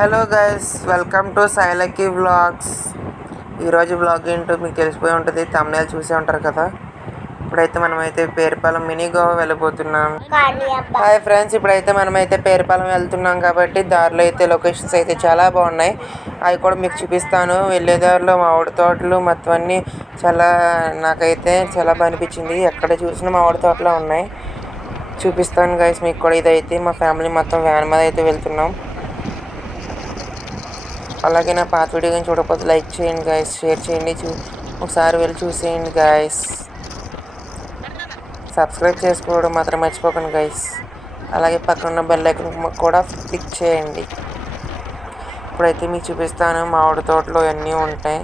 Hello guys welcome to సైలకి vlogs ఈరోజు vlog ఏంటో మీకు తెలిసిపోయి ఉంటుంది. తమిళ చూసే ఉంటారు కదా. ఇప్పుడైతే మనమైతే పేరుపాలెం మినీ గోవా వెళ్ళిపోతున్నాం హాయ్ ఫ్రెండ్స్ ఇప్పుడైతే మనమైతే పేరుపాలెం వెళ్తున్నాం కాబట్టి దారిలో అయితే లొకేషన్స్ అయితే చాలా బాగున్నాయి. అవి కూడా మీకు చూపిస్తాను. వెళ్ళే దారిలో మామిడి తోటలు మొత్తం అన్నీ చాలా నాకైతే చాలా బాగా అనిపించింది. ఎక్కడ చూసినా మామిడి తోటలో ఉన్నాయి. చూపిస్తాను గైస్ మీకు కూడా ఇదైతే మా ఫ్యామిలీ మొత్తం వ్యాన్ మీద అయితే వెళ్తున్నాం. అలాగే నా పాత వీడియో కానీ చూడకపోతే లైక్ చేయండి గాయస్ షేర్ చేయండి చూ ఒకసారి వెళ్ళి చూసేయండి గాయస్ సబ్స్క్రైబ్ చేసుకోవడం మాత్రం మర్చిపోకండి గైస్ అలాగే పక్కన ఉన్న బెల్ ఐకన్ కూడా క్లిక్ చేయండి. ఇప్పుడైతే మీకు చూపిస్తాను మామిడి తోటలో అన్నీ ఉంటాయి.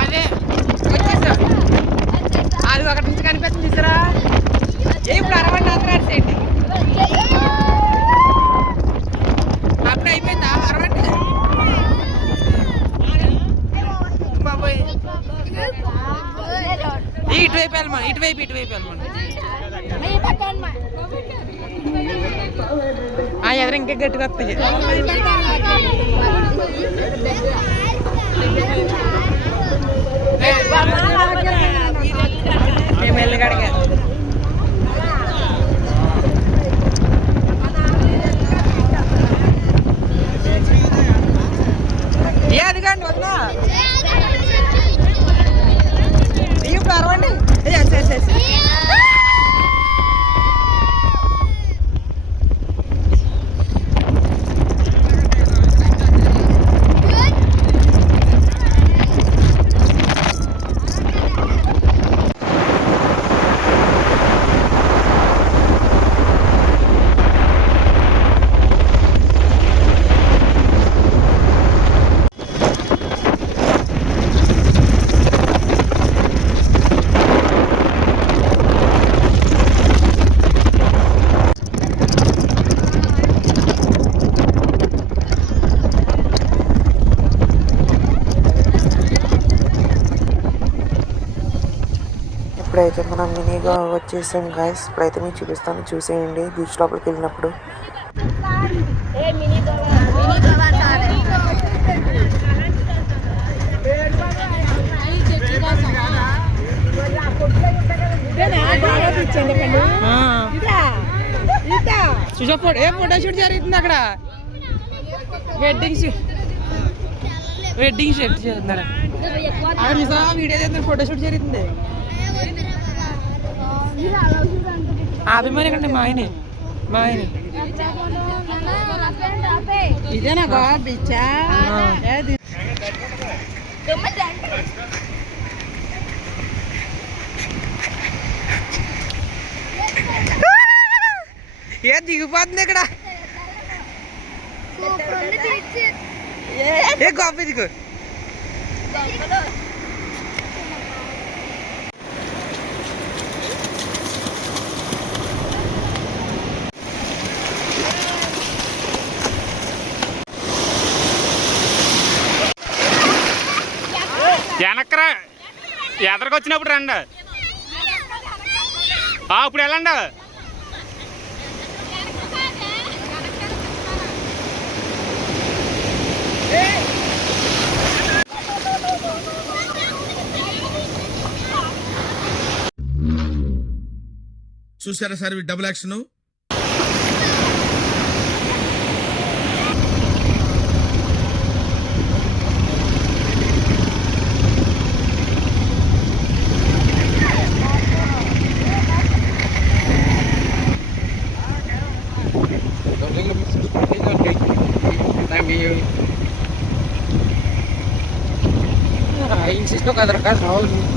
అదే వచ్చేసాం అది ఒకటి నుంచి కనిపిస్తుంది చూసారా ఇప్పుడు అరవండి అందరూ అరిసేయండి అప్పుడు అయిపోయిందా అరవండి బాబోయ్ ఈ ఇటువైపు వెళ్ళమా? ఇటువైపు ఇటువైపు వెళ్ళమా? ఆ ఎదురు ఇంకా గట్టిగా వస్తాయి. మేము వెళ్ళగడిగా ఏ అదిగండి వదినా ఇప్పుడు అరవండి ఏ, ఎస్, ఎస్, ఎస్. ఇప్పుడైతే మనం మినీగా వచ్చేసాం గాయస్ ఇప్పుడైతే మీకు చూపిస్తాను. చూసేయండి. బీచ్ లోపలికి వెళ్ళినప్పుడు. చూసా ఫోటో ఏ ఫోటో షూట్ జరుగుతుంది అక్కడ? వెడ్డింగ్ షూట్ వెడ్డింగ్ షూట్ చేస్తున్నారు అక్కడ. చూసా వీడియో ఫోటో షూట్ జరుగుతుంది. ఆ అభిమాని కంటే మా ఆయనే మా ఆయనే ఇదేనా గోవా బీచా ఏ దిగిపోతుంది ఇక్కడ ఏ గొప్ప దిగు వెనక్రా ఎదరికి వచ్చినప్పుడు రండి. ఆ, ఇప్పుడు వెళ్ళండి. చూసారా సార్ డబుల్ యాక్షన్ नसतो का जरा का